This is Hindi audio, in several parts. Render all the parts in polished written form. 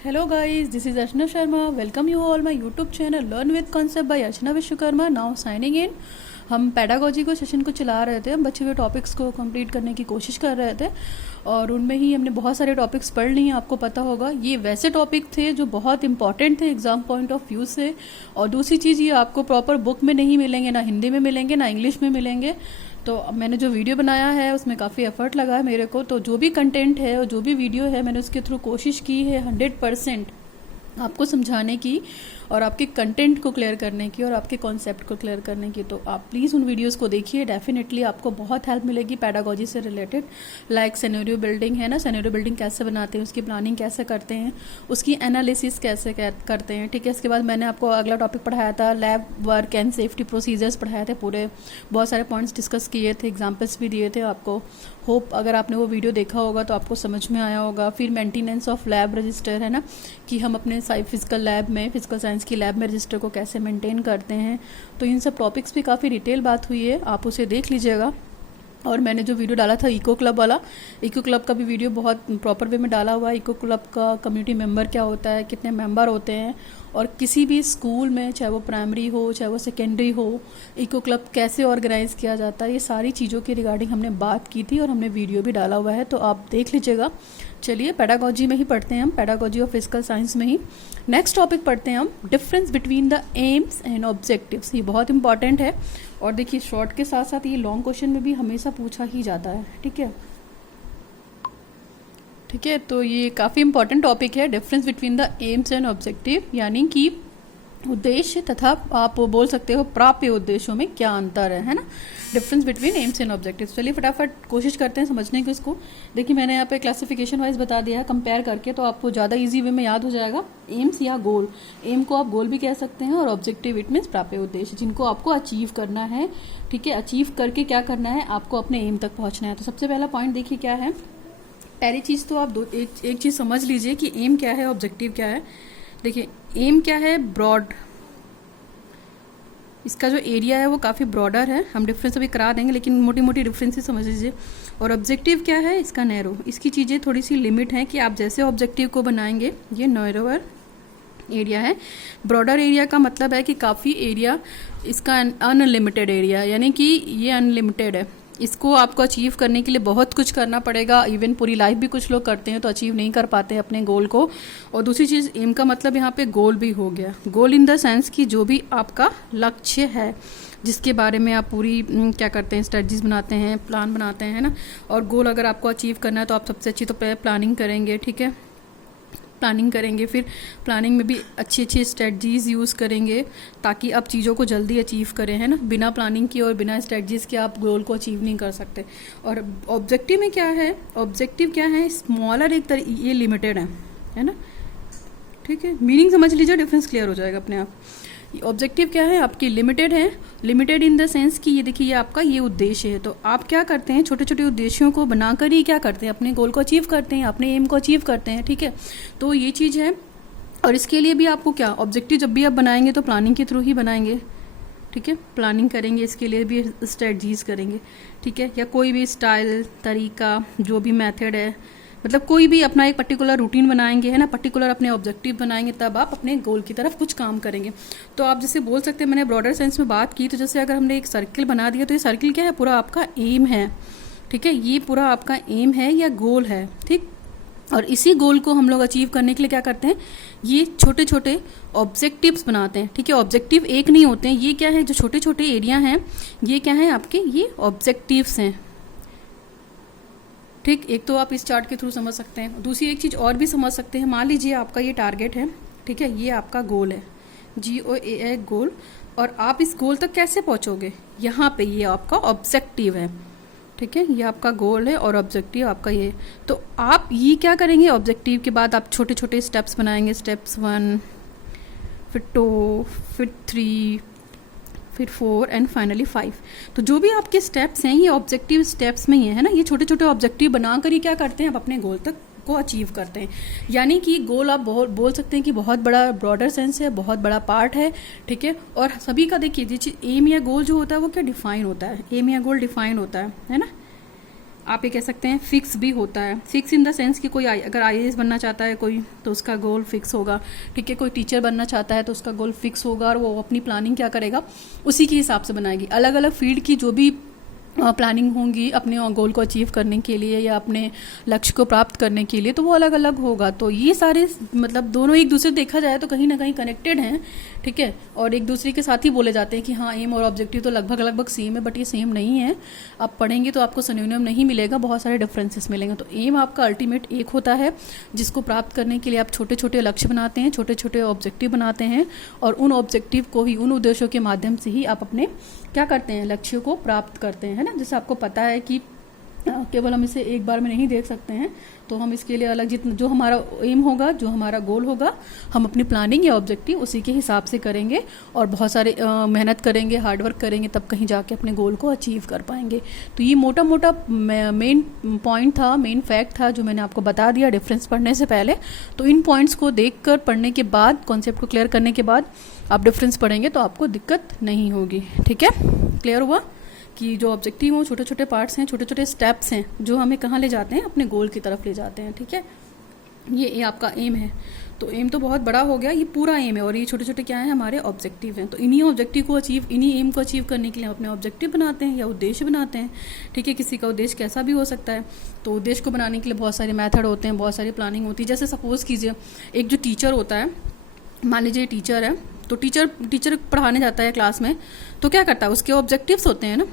Hello guys, this is Archana Sharma. Welcome you all my YouTube channel Learn with Concept by Archana Vishwakarma. Now signing in. हम पैडागोजी को सेशन को चला रहे थे, हम बचे हुए टॉपिक्स को कंप्लीट करने की कोशिश कर रहे थे और उनमें ही हमने बहुत सारे टॉपिक्स पढ़ लिए। आपको पता होगा ये वैसे टॉपिक थे जो बहुत इंपॉर्टेंट थे एग्जाम पॉइंट ऑफ व्यू से। और दूसरी चीज़, ये आपको प्रॉपर बुक में नहीं मिलेंगे, ना हिंदी में मिलेंगे ना इंग्लिश में मिलेंगे। तो मैंने जो वीडियो बनाया है उसमें काफ़ी एफर्ट लगा है मेरे को। तो जो भी कंटेंट है और जो भी वीडियो है मैंने उसके थ्रू कोशिश की है 100% आपको समझाने की और आपके कंटेंट को क्लियर करने की और आपके कॉन्सेप्ट को क्लियर करने की। तो आप प्लीज़ उन वीडियोस को देखिए, डेफिनेटली आपको बहुत हेल्प मिलेगी पैडागोजी से रिलेटेड। लाइक सिनेरियो बिल्डिंग है ना, सिनेरियो बिल्डिंग कैसे बनाते हैं, उसकी प्लानिंग कैसे करते हैं, उसकी एनालिसिस कैसे करते हैं, ठीक है। इसके बाद मैंने आपको अगला टॉपिक पढ़ाया था lab work and safety procedures पढ़ाए थे, पूरे बहुत सारे पॉइंट्स डिस्कस किए थे, एग्जाम्पल्स भी दिए थे आपको। होप अगर आपने वो वीडियो देखा होगा तो आपको समझ में आया होगा। फिर मेंटेनेंस ऑफ लैब रजिस्टर है ना, कि हम अपने फिजिकल लैब में, फिजिकल साइंस की लैब में रजिस्टर को कैसे मेंटेन करते हैं। तो इन सब टॉपिक्स भी काफ़ी डिटेल बात हुई है, आप उसे देख लीजिएगा। और मैंने जो वीडियो डाला था इको क्लब वाला, इको क्लब का भी वीडियो बहुत प्रॉपर वे में डाला हुआ है। इको क्लब का कम्युनिटी मेंबर क्या होता है, कितने मेंबर होते हैं, और किसी भी स्कूल में चाहे वो प्राइमरी हो चाहे वो सेकेंडरी हो, इको क्लब कैसे ऑर्गेनाइज किया जाता है, ये सारी चीज़ों की रिगार्डिंग हमने बात की थी और हमने वीडियो भी डाला हुआ है, तो आप देख लीजिएगा। चलिए पैडागोजी में ही पढ़ते हैं हम, पैडागोजी और फिजिकल साइंस में ही नेक्स्ट टॉपिक पढ़ते हैं हम, difference between the AIIMS and objectives. ये बहुत इंपॉर्टेंट है और देखिए शॉर्ट के साथ साथ ये लॉन्ग क्वेश्चन में भी हमेशा पूछा ही जाता है, ठीक है। ठीक है, तो ये काफ़ी इंपॉर्टेंट टॉपिक है, difference between the AIIMS and objective, यानी कि उद्देश्य तथा आप बोल सकते हो प्राप्य उद्देश्यों में क्या अंतर है ना। Difference between AIIMS and objectives. चलिए फटाफट कोशिश करते हैं समझने की इसको। देखिए मैंने यहाँ पे क्लासिफिकेशन वाइज बता दिया है कंपेयर करके, तो आपको ज़्यादा इजी वे में याद हो जाएगा। एम्स या गोल, एम को आप गोल भी कह सकते हैं और ऑब्जेक्टिव इट मीन्स प्राप्य उद्देश्य, जिनको आपको अचीव करना है, ठीक है। अचीव करके क्या करना है, आपको अपने एम तक पहुँचना है। तो सबसे पहला पॉइंट देखिए क्या है। पहली चीज़ तो आप एक चीज़ समझ लीजिए कि एम क्या है, ऑब्जेक्टिव क्या है। देखिए एम क्या है, ब्रॉड, इसका जो एरिया है वो काफ़ी ब्रॉडर है, हम डिफरेंस अभी करा देंगे लेकिन मोटी मोटी डिफरेंस ही समझ लीजिए। और ऑब्जेक्टिव क्या है, इसका नैरो, इसकी चीज़ें थोड़ी सी लिमिट है कि आप जैसे ऑब्जेक्टिव को बनाएंगे, ये नैरोवर एरिया है। ब्रॉडर एरिया का मतलब है कि काफ़ी एरिया, इसका अनलिमिटेड एरिया, यानी कि ये अनलिमिटेड है। इसको आपको अचीव करने के लिए बहुत कुछ करना पड़ेगा, इवन पूरी लाइफ भी कुछ लोग करते हैं तो अचीव नहीं कर पाते हैं अपने गोल को। और दूसरी चीज़, एम का मतलब यहाँ पे गोल भी हो गया, गोल इन द सेंस कि जो भी आपका लक्ष्य है, जिसके बारे में आप पूरी क्या करते हैं, स्ट्रेटजीज बनाते हैं, प्लान बनाते हैं ना। और गोल अगर आपको अचीव करना है तो आप सबसे अच्छी तो प्लानिंग करेंगे, ठीक है, प्लानिंग करेंगे। फिर प्लानिंग में भी अच्छी अच्छी स्ट्रेटजीज यूज़ करेंगे ताकि आप चीज़ों को जल्दी अचीव करें, है ना। बिना प्लानिंग की और बिना स्ट्रेटजीज के आप गोल को अचीव नहीं कर सकते। और ऑब्जेक्टिव में क्या है, ऑब्जेक्टिव क्या है, स्मॉलर एक ये लिमिटेड है ना, ठीक है। मीनिंग समझ लीजिए, डिफरेंस क्लियर हो जाएगा अपने आप। ऑब्जेक्टिव क्या है, आपकी लिमिटेड है, लिमिटेड इन द सेंस कि ये देखिए ये आपका ये उद्देश्य है, तो आप क्या करते हैं, छोटे छोटे उद्देश्यों को बनाकर ही क्या करते हैं, अपने गोल को अचीव करते हैं, अपने एम को अचीव करते हैं, ठीक है। तो ये चीज़ है। और इसके लिए भी आपको क्या, ऑब्जेक्टिव जब भी आप बनाएंगे तो प्लानिंग के थ्रू ही बनाएंगे, ठीक है। प्लानिंग करेंगे, इसके लिए भी स्ट्रेटजीज करेंगे, ठीक है, या कोई भी स्टाइल, तरीका, जो भी मेथड है, मतलब कोई भी अपना एक पर्टिकुलर रूटीन बनाएंगे, है ना, पर्टिकुलर अपने ऑब्जेक्टिव बनाएंगे, तब आप अपने गोल की तरफ कुछ काम करेंगे। तो आप जैसे बोल सकते हैं, मैंने ब्रॉडर सेंस में बात की, तो जैसे अगर हमने एक सर्किल बना दिया तो ये सर्किल क्या है, पूरा आपका एम है, ठीक है, ये पूरा आपका एम है या गोल है, ठीक। और इसी गोल को हम लोग अचीव करने के लिए क्या करते हैं, ये छोटे छोटे ऑब्जेक्टिव्स बनाते हैं, ठीक है। ऑब्जेक्टिव एक नहीं होते हैं, ये क्या है, जो छोटे छोटे एरिया हैं ये क्या है आपके, ये ऑब्जेक्टिव्स हैं, ठीक। एक तो आप इस चार्ट के थ्रू समझ सकते हैं। दूसरी एक चीज़ और भी समझ सकते हैं, मान लीजिए आपका ये टारगेट है, ठीक है, ये आपका गोल है, GOAL गोल, और आप इस गोल तक कैसे पहुंचोगे, यहाँ पे ये आपका ऑब्जेक्टिव है, ठीक है, ये आपका गोल है और ऑब्जेक्टिव आपका ये। तो आप ये क्या करेंगे, ऑब्जेक्टिव के बाद आप छोटे छोटे स्टेप्स बनाएंगे, स्टेप्स 1, फिर 2, फिर 3, फिर 4 एंड फाइनली 5। तो जो भी आपके स्टेप्स हैं ये ऑब्जेक्टिव स्टेप्स में ही है ना, ये छोटे छोटे ऑब्जेक्टिव बनाकर ही क्या करते हैं, आप अपने गोल तक को अचीव करते हैं। यानी कि गोल आप बहुत बोल सकते हैं कि बहुत बड़ा ब्रॉडर सेंस है, बहुत बड़ा पार्ट है, ठीक है। और सभी का देखिए एम या गोल जो होता है वो क्या डिफाइन होता है, एम या गोल डिफाइन होता है ना। आप ये कह सकते हैं फिक्स भी होता है। फिक्स इन द सेंस कि कोई अगर IAS बनना चाहता है कोई, तो उसका गोल फिक्स होगा, ठीक है। कोई टीचर बनना चाहता है तो उसका गोल फिक्स होगा, और वो अपनी प्लानिंग क्या करेगा उसी के हिसाब से बनाएगी। अलग अलग फील्ड की जो भी प्लानिंग होंगी अपने गोल को अचीव करने के लिए या अपने लक्ष्य को प्राप्त करने के लिए, तो वो अलग अलग होगा। तो ये सारे मतलब दोनों एक दूसरे देखा जाए तो कहीं ना कहीं कनेक्टेड हैं, ठीक है, और एक दूसरे के साथ ही बोले जाते हैं कि हाँ एम और ऑब्जेक्टिव तो लगभग लगभग सेम है, बट ये सेम नहीं है। आप पढ़ेंगे तो आपको सिनोनिम नहीं मिलेगा, बहुत सारे डिफरेंसेस मिलेंगे। तो एम आपका अल्टीमेट एक होता है जिसको प्राप्त करने के लिए आप छोटे छोटे लक्ष्य बनाते हैं, छोटे छोटे ऑब्जेक्टिव बनाते हैं, और उन ऑब्जेक्टिव को ही, उन उद्देश्यों के माध्यम से ही आप अपने क्या करते हैं, लक्ष्य को प्राप्त करते हैं, है ना। जैसे आपको पता है कि केवल हम इसे एक बार में नहीं देख सकते हैं, तो हम इसके लिए अलग जितना जो हमारा एम होगा, जो हमारा गोल होगा, हम अपनी प्लानिंग या ऑब्जेक्टिव उसी के हिसाब से करेंगे और बहुत सारे मेहनत करेंगे, हार्डवर्क करेंगे, तब कहीं जाके अपने गोल को अचीव कर पाएंगे। तो ये मोटा मोटा मेन पॉइंट था, मेन फैक्ट था जो मैंने आपको बता दिया डिफरेंस पढ़ने से पहले। तो इन पॉइंट्स को देखकर पढ़ने के बाद, कॉन्सेप्ट को क्लियर करने के बाद आप डिफरेंस पढ़ेंगे तो आपको दिक्कत नहीं होगी, ठीक है। क्लियर हुआ कि जो ऑब्जेक्टिव हो छोटे छोटे पार्ट्स हैं, छोटे छोटे स्टेप्स हैं जो हमें कहाँ ले जाते हैं, अपने गोल की तरफ ले जाते हैं, ठीक है। ये आपका एम है। तो एम तो बहुत बड़ा हो गया, ये पूरा एम है, और ये छोटे छोटे क्या है, हमारे ऑब्जेक्टिव हैं। तो इन्हीं ऑब्जेक्टिव को इन्हीं एम को अचीव करने के लिए हम अपने ऑब्जेक्टिव बनाते हैं या उद्देश्य बनाते हैं, ठीक है। किसी का उद्देश्य कैसा भी हो सकता है। तो उद्देश्य को बनाने के लिए बहुत सारे मेथड होते हैं, बहुत सारी प्लानिंग होती है। जैसे सपोज कीजिए एक जो टीचर होता है, मान लीजिए टीचर है, तो टीचर पढ़ाने जाता है क्लास में, तो क्या करता है, उसके ऑब्जेक्टिव्स होते हैं ना।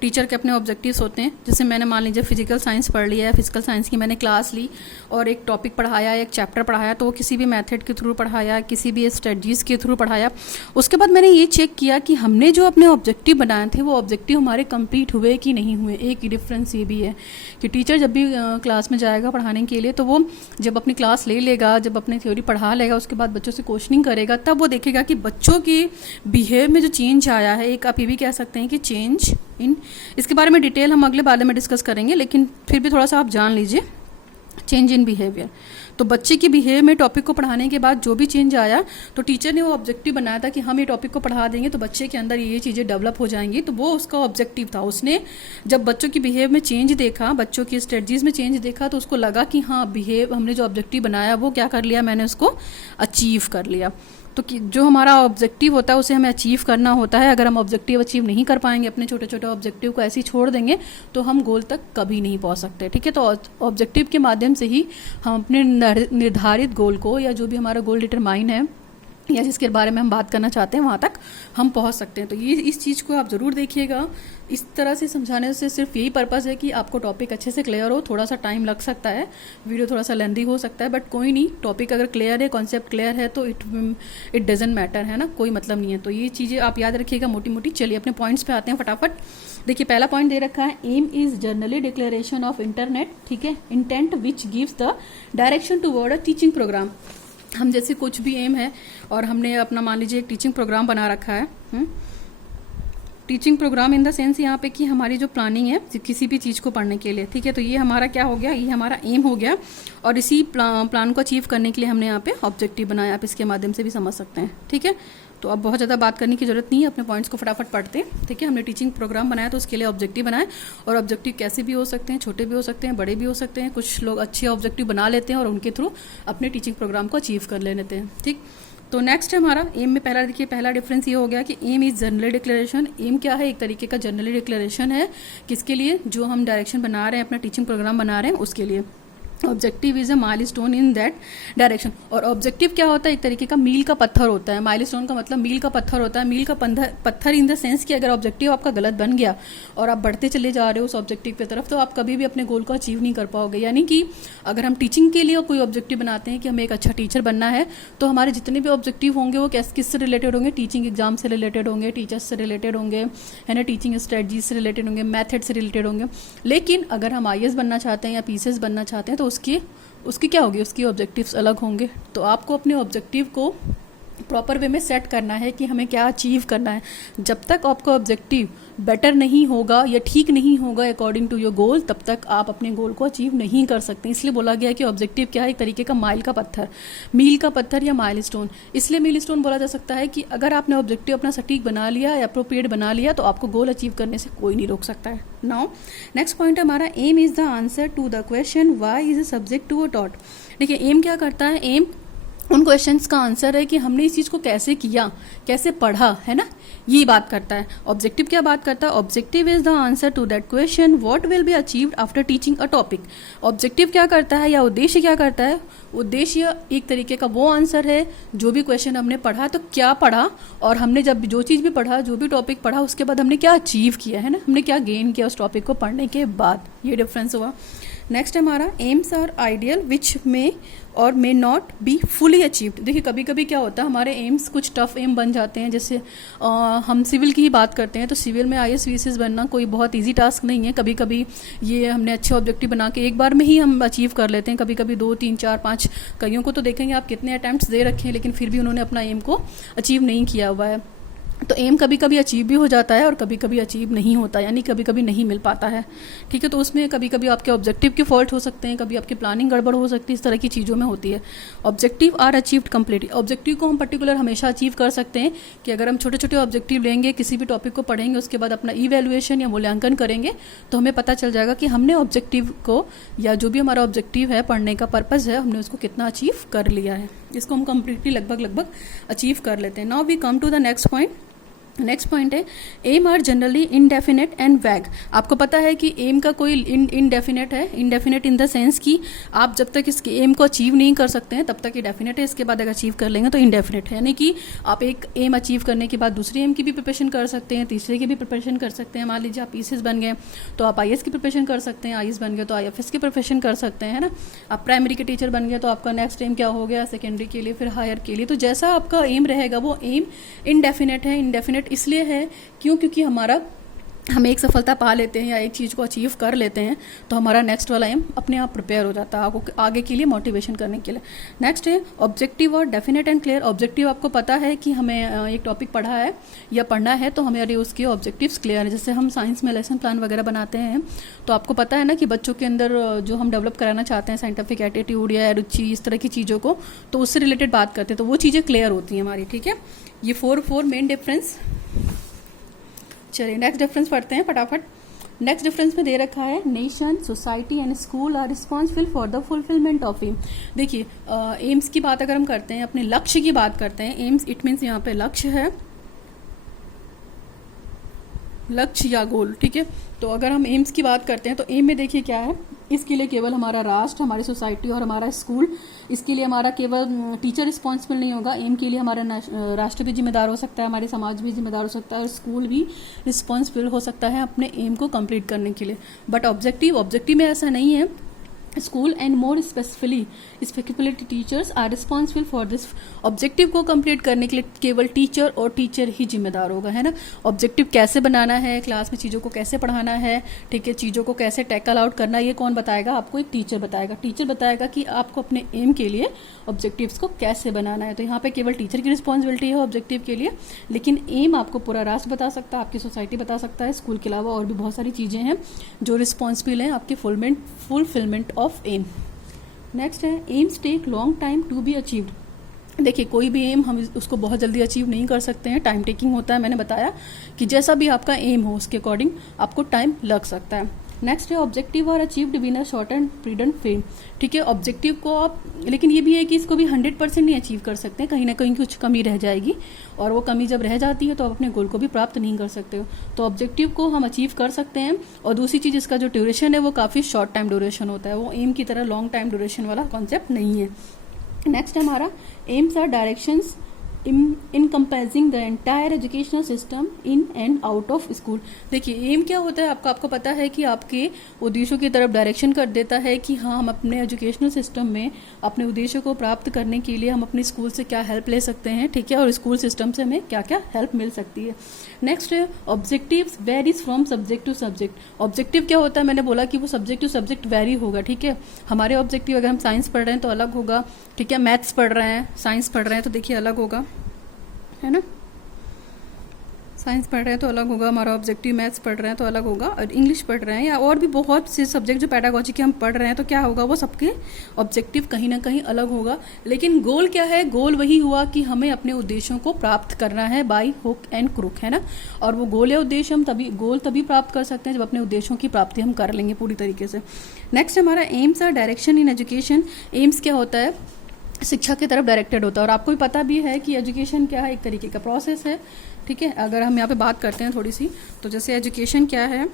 टीचर के अपने ऑब्जेक्टिव्स होते हैं। जैसे मैंने मान लीजिए फिजिकल साइंस पढ़ लिया है, फिजिकल साइंस की मैंने क्लास ली और एक टॉपिक पढ़ाया, एक चैप्टर पढ़ाया, तो वो किसी भी मेथड के थ्रू पढ़ाया, किसी भी स्ट्रेटजीज के थ्रू पढ़ाया। उसके बाद मैंने ये चेक किया कि हमने जो अपने ऑब्जेक्टिव बनाए थे वो ऑब्जेक्टिव हमारे कंप्लीट हुए कि नहीं हुए। एक डिफरेंस ये भी है कि टीचर जब भी क्लास में जाएगा पढ़ाने के लिए, तो वो जब अपनी क्लास ले लेगा, जब अपनी थ्योरी पढ़ा लेगा, उसके बाद बच्चों से क्वेश्चनिंग करेगा, तब वो देखेगा कि बच्चों के बिहेव में जो चेंज आया है, एक आप ये भी कह सकते हैं कि चेंज इन, इसके बारे में डिटेल हम अगले बाद में डिस्कस करेंगे, लेकिन फिर भी थोड़ा सा आप जान लीजिए, चेंज इन बिहेवियर। तो बच्चे के बिहेवियर में टॉपिक को पढ़ाने के बाद जो भी चेंज आया, तो टीचर ने वो ऑब्जेक्टिव बनाया था कि हम ये टॉपिक को पढ़ा देंगे तो बच्चे के अंदर ये चीज़ें डेवलप हो जाएंगी। तो वो उसका ऑब्जेक्टिव था। उसने जब बच्चों की बिहेव में चेंज देखा, बच्चों की स्ट्रेटजीज में चेंज देखा, तो उसको लगा कि हाँ बिहेव, हमने जो ऑब्जेक्टिव बनाया वो क्या कर लिया, मैंने उसको अचीव कर लिया। तो जो हमारा ऑब्जेक्टिव होता है उसे हमें अचीव करना होता है। अगर हम ऑब्जेक्टिव अचीव नहीं कर पाएंगे, अपने छोटे छोटे ऑब्जेक्टिव को ऐसे ही छोड़ देंगे, तो हम गोल तक कभी नहीं पहुंच सकते, ठीक है। तो ऑब्जेक्टिव के माध्यम से ही हम अपने निर्धारित गोल को, या जो भी हमारा गोल डिटरमाइन है या जिसके बारे में हम बात करना चाहते हैं, वहाँ तक हम पहुँच सकते हैं। तो ये इस चीज़ को आप ज़रूर देखिएगा। इस तरह से समझाने से सिर्फ यही पर्पज़ है कि आपको टॉपिक अच्छे से क्लियर हो। थोड़ा सा टाइम लग सकता है, वीडियो थोड़ा सा लेंदी हो सकता है, बट कोई नहीं, टॉपिक अगर क्लियर है, कॉन्सेप्ट क्लियर है, तो इट डजेंट मैटर, है ना, कोई मतलब नहीं है। तो ये चीज़ें आप याद रखिएगा मोटी मोटी। चलिए अपने पॉइंट्स पे आते हैं फटाफट। देखिए पहला पॉइंट दे रखा है, aim is generally declaration of internet, ठीक है, intent which gives the direction toward a teaching programme. हम जैसे कुछ भी एम है और हमने अपना मान लीजिए एक टीचिंग प्रोग्राम बना रखा है, teaching programme in the sense यहाँ पे कि हमारी जो प्लानिंग है किसी भी चीज़ को पढ़ने के लिए, ठीक है। तो ये हमारा क्या हो गया, ये हमारा एम हो गया, और इसी प्लान को अचीव करने के लिए हमने यहाँ पे ऑब्जेक्टिव बनाया। आप इसके माध्यम से भी समझ सकते हैं, ठीक है। तो अब बहुत ज़्यादा बात करने की जरूरत नहीं है, अपने पॉइंट्स को फटाफट पढ़ते हैं, ठीक है। हमने टीचिंग प्रोग्राम बनाया तो उसके लिए ऑब्जेक्टिव बनाए, और ऑब्जेक्टिव कैसे भी हो सकते हैं, छोटे भी हो सकते हैं, बड़े भी हो सकते हैं। कुछ लोग अच्छे ऑब्जेक्टिव बना लेते हैं और उनके थ्रू अपने टीचिंग प्रोग्राम को अचीव कर लेते हैं, ठीक। तो नेक्स्ट है हमारा एम में पहला, देखिए पहला डिफरेंस ये हो गया कि aim is generally declaration. Aim क्या है, एक तरीके का जनरली डिक्लेरेशन है, किसके लिए, जो हम डायरेक्शन बना रहे हैं, अपना टीचिंग प्रोग्राम बना रहे हैं उसके लिए। Objective is a milestone in that direction. और ऑब्जेक्टिव क्या होता है, एक तरीके का मील का पत्थर होता है। माइलस्टोन का मतलब मील का पत्थर होता है। मील का पत्थर इन द सेंस कि अगर ऑब्जेक्टिव आपका गलत बन गया और आप बढ़ते चले जा रहे हो उस ऑब्जेक्टिव की तरफ, तो आप कभी भी अपने गोल को अचीव नहीं कर पाओगे। यानी कि अगर हम टीचिंग के लिए कोई ऑब्जेक्टिव बनाते हैं कि हमें एक अच्छा टीचर बनना है, तो हमारे जितने भी ऑब्जेक्टिव होंगे वो किससे रिलेटेड होंगे, टीचिंग एग्जाम से रिलेटेड होंगे, टीचर्स से रिलेटेड होंगे, है ना, टीचिंग स्ट्रेटजी से रिलेटेड होंगे, मैथड से रिलेटेड होंगे। लेकिन अगर हम IAS बनना चाहते हैं या PCS बनना चाहते हैं, तो उसकी क्या होगी, उसकी ऑब्जेक्टिव्स अलग होंगे। तो आपको अपने ऑब्जेक्टिव को प्रॉपर वे में सेट करना है कि हमें क्या अचीव करना है। जब तक आपका ऑब्जेक्टिव बेटर नहीं होगा या ठीक नहीं होगा अकॉर्डिंग टू योर गोल, तब तक आप अपने गोल को अचीव नहीं कर सकते। इसलिए बोला गया कि ऑब्जेक्टिव क्या है, एक तरीके का मील का पत्थर या माइलस्टोन। इसलिए मीलस्टोन बोला जा सकता है कि अगर आपने ऑब्जेक्टिव अपना सटीक बना लिया या अप्रोप्रिएट बना लिया तो आपको गोल अचीव करने से कोई नहीं रोक सकता है। नाउ नेक्स्ट पॉइंट है हमारा, aim is the answer to the question why is a subject to a taught. देखिए एम क्या करता है, एम उन क्वेश्चंस का आंसर है कि हमने इस चीज़ को कैसे किया, कैसे पढ़ा, है ना, ये बात करता है। ऑब्जेक्टिव क्या बात करता है, objective is the answer to that question what will be achieved after teaching a topic. Objective क्या करता है या उद्देश्य क्या करता है, उद्देश्य एक तरीके का वो आंसर है जो भी क्वेश्चन हमने पढ़ा तो क्या पढ़ा, और हमने जब जो चीज़ भी पढ़ा, जो भी टॉपिक पढ़ा, उसके बाद हमने क्या अचीव किया, है ना, हमने क्या गेन किया उस टॉपिक को पढ़ने के बाद, ये डिफरेंस हुआ। नेक्स्ट हमारा, एम्स आर आइडियल विच में और may not be fully achieved. देखिए कभी कभी क्या होता है, हमारे एम्स कुछ टफ एम बन जाते हैं। जैसे हम सिविल की ही बात करते हैं तो सिविल में IAS VCS बनना कोई बहुत इजी टास्क नहीं है। कभी कभी ये हमने अच्छे ऑब्जेक्टिव बना के एक बार में ही हम अचीव कर लेते हैं, कभी कभी 2 3 4 5, कईयों को तो देखेंगे आप कितने अटैम्प्ट्स दे रखे हैं लेकिन फिर भी उन्होंने अपना एम को अचीव नहीं किया हुआ है। तो एम कभी कभी अचीव भी हो जाता है और कभी कभी अचीव नहीं होता, यानी कभी कभी नहीं मिल पाता है, ठीक है। तो उसमें कभी कभी आपके ऑब्जेक्टिव के फॉल्ट हो सकते हैं, कभी आपकी प्लानिंग गड़बड़ हो सकती है, इस तरह की चीज़ों में होती है। Objective are achieved completely, objective को हम पर्टिकुलर हमेशा अचीव कर सकते हैं कि अगर हम छोटे छोटे ऑब्जेक्टिव लेंगे, किसी भी टॉपिक को पढ़ेंगे, उसके बाद अपना इवैल्यूएशन या मूल्यांकन करेंगे तो हमें पता चल जाएगा कि हमने ऑब्जेक्टिव को या जो भी हमारा ऑब्जेक्टिव है, पढ़ने का पर्पज़ है, हमने उसको कितना अचीव कर लिया है। इसको हम कम्प्लीटली लगभग अचीव कर लेते हैं। Now we come to the next point. Next point है, aim are generally indefinite and vague. आपको पता है कि एम का कोई इनडेफिनेट है, इनडेफिनेट इन द सेंस कि आप जब तक इसके एम को अचीव नहीं कर सकते हैं तब तक ये डेफिनेट है, इसके बाद अगर अचीव कर लेंगे तो इनडेफिनेट है। यानी कि आप एक एम अचीव करने के बाद दूसरे एम की भी प्रिपरेशन कर सकते हैं, तीसरे की भी प्रिपरेशन कर सकते हैं। मान लीजिए आप PCS बन गए तो आप IAS की प्रिपरेशन कर सकते हैं, IAS बन गए तो IFS की प्रिपरेशन कर सकते हैं, है ना। आप प्राइमरी के टीचर बन गए तो आपका नेक्स्ट एम क्या हो गया, सेकेंडरी के लिए, फिर हायर के लिए। तो जैसा आपका एम रहेगा वो एम इनडेफिनेट है। इनडेफिनेट इसलिए है क्योंकि हम एक सफलता पा लेते हैं या एक चीज़ को अचीव कर लेते हैं तो हमारा नेक्स्ट वाला एम अपने आप प्रिपेयर हो जाता है आपको आगे के लिए मोटिवेशन करने के लिए। नेक्स्ट है ऑब्जेक्टिव और डेफिनेट एंड क्लियर। ऑब्जेक्टिव आपको पता है कि हमें एक टॉपिक पढ़ा है या पढ़ना है तो हमें उसके ऑब्जेक्टिव्स क्लियर है। जैसे हम साइंस में लेसन प्लान वगैरह बनाते हैं तो आपको पता है ना कि बच्चों के अंदर जो हम डेवलप कराना चाहते हैं साइंटिफिक एटीट्यूड या रुचि, इस तरह की चीज़ों को, तो उससे रिलेटेड बात करते हैं तो वो चीज़ें क्लियर होती हैं हमारी, ठीक है। ये फोर मेन डिफरेंस। चलिए नेक्स्ट डिफरेंस पढ़ते हैं फटाफट। नेक्स्ट डिफरेंस में दे रखा है, nation, society and school are responsible for the fulfilment of aim. देखिए एम्स की बात अगर हम करते हैं, अपने लक्ष्य की बात करते हैं, एम्स इट मीन्स यहाँ पे लक्ष्य है, लक्ष्य या गोल, ठीक है। तो अगर हम एम्स की बात करते हैं तो एम में देखिए क्या है, इसके लिए केवल हमारा राष्ट्र, हमारी सोसाइटी और हमारा स्कूल, इसके लिए हमारा केवल टीचर रिस्पॉन्सिबल नहीं होगा। एम के लिए हमारा राष्ट्र भी जिम्मेदार हो सकता है, हमारे समाज भी जिम्मेदार हो सकता है और स्कूल भी रिस्पॉन्सिबल हो सकता है अपने एम को कंप्लीट करने के लिए। बट ऑब्जेक्टिव में ऐसा नहीं है। School and more specifically teachers are responsible for this. Objective को कंप्लीट करने के लिए केवल टीचर और टीचर ही जिम्मेदार होगा, है ना। ऑब्जेक्टिव कैसे बनाना है, क्लास में चीज़ों को कैसे पढ़ाना है, ठीक है, चीज़ों को कैसे टैकल आउट करना, ये कौन बताएगा आपको, एक टीचर बताएगा। टीचर बताएगा कि आपको अपने एम के लिए ऑब्जेक्टिव्स को कैसे बनाना है। तो यहाँ पे केवल टीचर की रिस्पॉन्सिबिलिटी है ऑब्जेक्टिव के लिए, लेकिन एम आपको पूरा राष्ट्र बता सकता है, आपकी सोसाइटी बता सकता है, स्कूल के अलावा और भी बहुत सारी चीज़ें हैं जो रिस्पॉन्सिबल हैं आपके फुलफिलमेंट ऑफ एम। नेक्स्ट है, aims take long time to be achieved. देखिए कोई भी एम हम उसको बहुत जल्दी अचीव नहीं कर सकते हैं, टाइम टेकिंग होता है। मैंने बताया कि जैसा भी आपका एम हो उसके अकॉर्डिंग आपको टाइम लग सकता है। नेक्स्ट है, objective are achieved within a short and prudent frame. ठीक है, ऑब्जेक्टिव को आप, लेकिन ये भी है कि इसको भी 100% नहीं अचीव कर सकते, कहीं ना कहीं कुछ कमी रह जाएगी और वो कमी जब रह जाती है तो आप अपने गोल को भी प्राप्त नहीं कर सकते हो। तो ऑब्जेक्टिव को हम अचीव कर सकते हैं। और दूसरी चीज़, इसका जो ड्यूरेशन है वो काफ़ी शॉर्ट टाइम ड्यूरेशन होता है, वो एम की तरह लॉन्ग टाइम ड्यूरेशन वाला कॉन्सेप्ट नहीं है। नेक्स्ट हमारा, aims are directions encompassing the entire educational system in and out of school। देखिए एम क्या होता है आपको पता है कि आपके उद्देश्यों की तरफ डायरेक्शन कर देता है कि हाँ हम अपने एजुकेशनल सिस्टम में अपने उद्देश्यों को प्राप्त करने के लिए हम अपने स्कूल से क्या हेल्प ले सकते हैं, ठीक है, और स्कूल सिस्टम से हमें क्या क्या हेल्प मिल सकती है। नेक्स्ट है, objectives varies from subject to subject. Objective क्या होता है, मैंने बोला कि वो सब्जेक्ट टू सब्जेक्ट वेरी होगा, ठीक है। हमारे ऑब्जेक्टिव अगर हम साइंस पढ़ रहे हैं तो अलग होगा, ठीक है, मैथ्स पढ़ रहे हैं, साइंस पढ़ रहे हैं तो देखिए अलग होगा, है ना। साइंस पढ़ रहे हैं तो अलग होगा हमारा ऑब्जेक्टिव, मैथ्स पढ़ रहे हैं तो अलग होगा, और इंग्लिश पढ़ रहे हैं या और भी बहुत से सब्जेक्ट जो पैडागोजी के हम पढ़ रहे हैं तो क्या होगा, वो सबके ऑब्जेक्टिव कहीं ना कहीं अलग होगा। लेकिन गोल क्या है, गोल वही हुआ कि हमें अपने उद्देश्यों को प्राप्त करना है बाई हुक एंड क्रुक, है ना। और वो गोल या उद्देश्य हम तभी प्राप्त कर सकते हैं जब अपने उद्देश्यों की प्राप्ति हम कर लेंगे पूरी तरीके से। नेक्स्ट हमारा एम्स है डायरेक्शन इन एजुकेशन। एम्स क्या होता है, शिक्षा की तरफ डायरेक्टेड होता है। और आपको भी पता भी है कि एजुकेशन क्या है, एक तरीके का प्रोसेस है, ठीक है। अगर हम यहाँ पे बात करते हैं थोड़ी सी, तो जैसे एजुकेशन क्या है,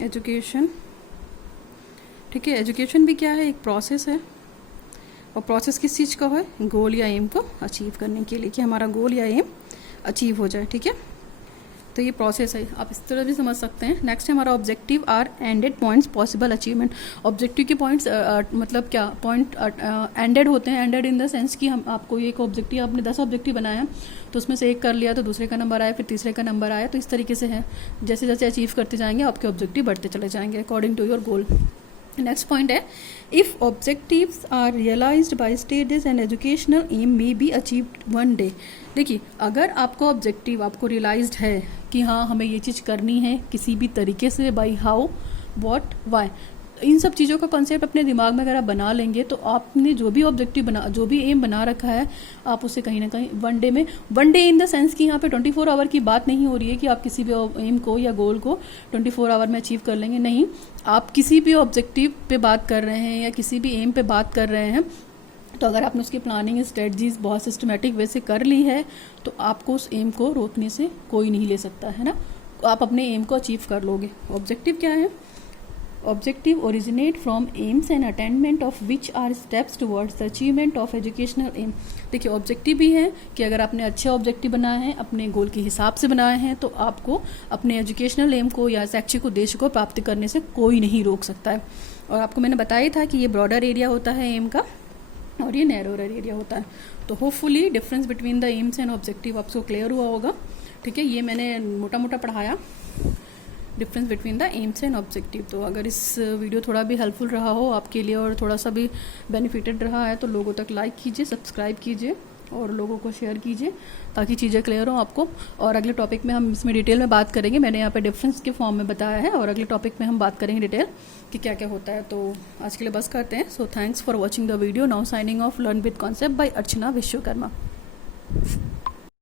एजुकेशन, ठीक है, एजुकेशन भी क्या है, एक प्रोसेस है। और प्रोसेस किस चीज़ का है, गोल या एम को अचीव करने के लिए, कि हमारा गोल या एम अचीव हो जाए, ठीक है। तो ये प्रोसेस है, आप इस तरह भी समझ सकते हैं। नेक्स्ट है हमारा objective are ended points possible achievement. Objective के पॉइंट्स मतलब क्या, पॉइंट एंडेड होते हैं। एंडेड इन द सेंस कि हम आपको एक ऑब्जेक्टिव, आपने 10 ऑब्जेक्टिव बनाया तो उसमें से एक कर लिया तो दूसरे का नंबर आया, फिर तीसरे का नंबर आया, तो इस तरीके से है। जैसे जैसे अचीव करते जाएंगे आपके ऑब्जेक्टिव बढ़ते चले जाएंगे according to your goal. Next point है, if objectives are realised by studies and educational aim may be achieved one day. देखिए, अगर आपका ऑब्जेक्टिव आपको रियलाइज्ड है कि हाँ हमें ये चीज़ करनी है किसी भी तरीके से, बाय हाउ, व्हाट, व्हाई, इन सब चीज़ों का कॉन्सेप्ट अपने दिमाग में अगर आप बना लेंगे तो आपने जो भी ऑब्जेक्टिव जो भी एम बना रखा है, आप उसे कहीं ना कहीं one day in the sense कि यहाँ पे 24 आवर की बात नहीं हो रही है कि आप किसी भी एम को या गोल को 24 आवर में अचीव कर लेंगे। नहीं, आप किसी भी ऑब्जेक्टिव पे बात कर रहे हैं या किसी भी एम पे बात कर रहे हैं, तो अगर आपने उसकी प्लानिंग स्ट्रेटजीज बहुत सिस्टमेटिक वे से कर ली है तो आपको उस एम को रोकने से कोई नहीं ले सकता, है ना। आप अपने एम को अचीव कर लोगे। ऑब्जेक्टिव क्या है, objective originate from aims and attainment of which are steps towards the achievement of educational aim. देखिए, ऑब्जेक्टिव भी है कि अगर आपने अच्छे ऑब्जेक्टिव बनाए हैं, अपने गोल के हिसाब से बनाए हैं, तो आपको अपने एजुकेशनल एम को या शैक्षिक उद्देश्य को प्राप्त करने से कोई नहीं रोक सकता है। और आपको मैंने बताया था कि ये ब्रॉडर एरिया होता है एम का और ये नैरोर एरिया होता है। तो hopefully difference between the AIIMS and objective आपको क्लियर हुआ होगा, ठीक है। ये मैंने मोटा मोटा पढ़ाया difference between the AIIMS and objective. तो अगर इस वीडियो थोड़ा भी हेल्पफुल रहा हो आपके लिए और थोड़ा सा भी बेनिफिटेड रहा है तो लोगों तक लाइक कीजिए, सब्सक्राइब कीजिए और लोगों को शेयर कीजिए ताकि चीज़ें क्लियर हो आपको। और अगले टॉपिक में हम इसमें डिटेल में बात करेंगे। मैंने यहाँ पे डिफरेंस के फॉर्म में बताया है और अगले टॉपिक में हम बात करेंगे डिटेल कि क्या क्या होता है। तो आज के लिए बस करते हैं। So thanks for watching the video. Now signing off, learn with concept bye Archana Vishwakarma.